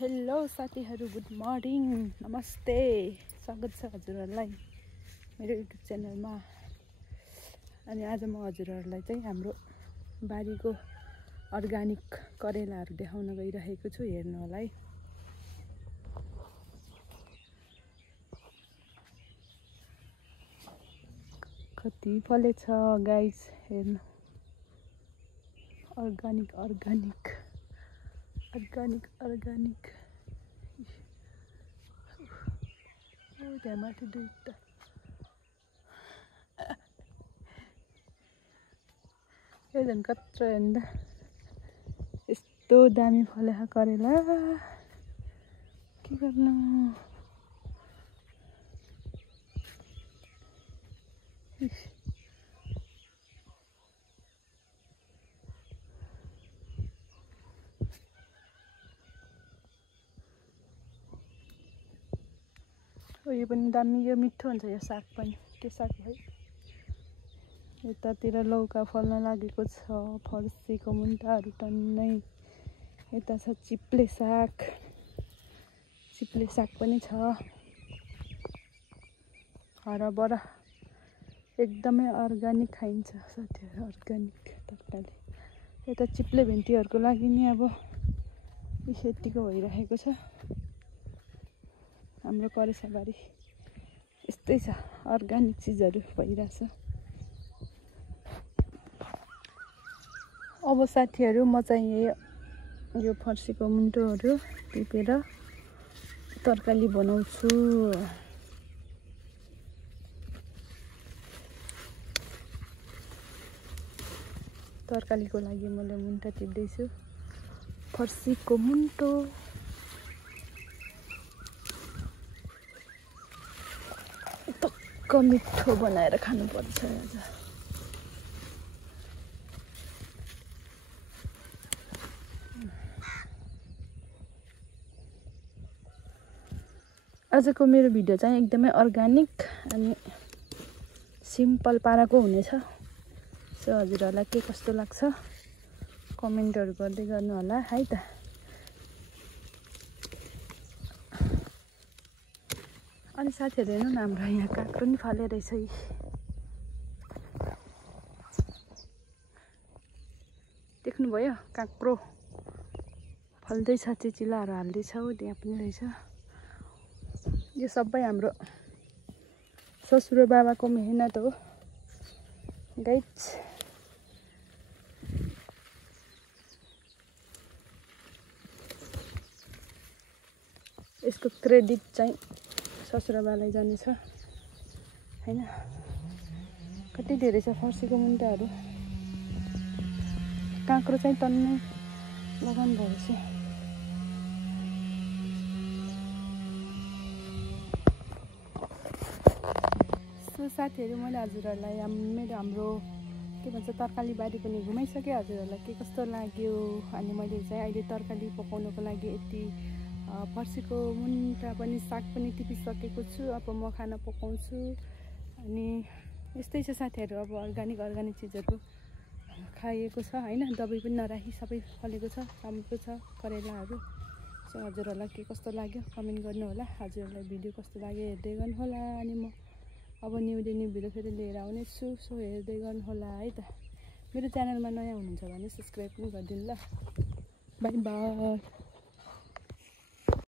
Hello साथीहरु, good morning, नमस्ते। स्वागत छ हजुरहरुलाई मेरो युट्युब च्यानलमा। अनि आज म हजुरहरुलाई चाहिँ हाम्रो बारीको अर्गानिक करेलाहरु देखाउन गइरहेको छु। हेर्नु होला है। कति फलेछ गाइस, हेर्नु। अर्गानिक अर्गानिक अर्गानिक अर्गानिक त्यहाँ माथि दुईटा यो झन् कत्रो हेर्दा यस्तो दामी फलेको करेला। के गर्नु, यो पनि दामी, यो मिठो हुन्छ। यो साग पनि के साग है। यतातिर लौका फल्न लागेको छ, फर्सीको मुन्टाहरू टन्नै। यता छ चिप्ले साग पनि छ। हरबरा एकदमै अर्गानिक खाइन्छ साथीहरु, अर्गानिक तरकारी। यता चिप्ले भेन्टीहरूको लागि नि अब यतिको भइरहेको छ। हाम्रो करेसाबारी यस्तै छ, अर्गानिक चिजहरू भइरहेछ। अब साथीहरु, म चाहिँ यो फर्सीको मुन्टोहरू टिपेर तरकारी बनाउँछु। तरकारीको लागि मैले मुन्टा टिप्दैछु, फर्सीको मुन्टो। मिठो बनाएर खानुपर्छ आज। आजको मेरो भिडियो चाहिँ एकदमै अर्गानिक अनि सिम्पल पाराको हुनेछ। सो हजुरहरूलाई के कस्तो लाग्छ कमेन्टहरू गर्दै गर्नु होला है त। अनि साथीहरु, हेर्नु न, हाम्रो यहाँ काँक्रो नि फले रहेछ। देख्नुभयो, काँक्रो फल्दैछ, चिचिलाहरू हाल्दैछ, त्यहाँ पनि रहेछ। यो सबै हाम्रो ससुरो बाबाको मेहनत हो गाइस। यसको क्रेडिट चाहिँ ससुराबालाई जानेछ हैन। कति धेरै छ फर्सीको मुन्टाहरू। काँक्रो चाहिँ टन्नै लगाउनु भएछ। सो साथीहरु, मैले हजुरहरूलाई हाम्रो के भन्छ तरकारी बारी पनि घुमाइसकेँ। हजुरहरूलाई के कस्तो लाग्यो। अनि मैले चाहिँ अहिले तरकारी पकाउनको लागि यति फर्सीको मुन्टा पनि साग पनि टिपिसकेको छु। अब म खाना पकाउँछु। अनि यस्तै छ साथीहरु, अब अर्गानिक चिजहरू खाइएको छ हैन। दबाई पनि नराखी सबै फलेको छ, राम्रो छ करेलाहरू। सो हजुरहरूलाई के कस्तो लाग्यो कमेन्ट गर्नु होला। हजुरहरूलाई भिडियो कस्तो लाग्यो हेर्दै गर्नु होला। अनि म अब न्यू भिडियो फेरि लिएर आउने छु। सो हेर्दै गर्नु होला है त। मेरो च्यानलमा नयाँ हुनुहुन्छ भने सब्स्क्राइब पनि गरिदिनु ल। Bye bye.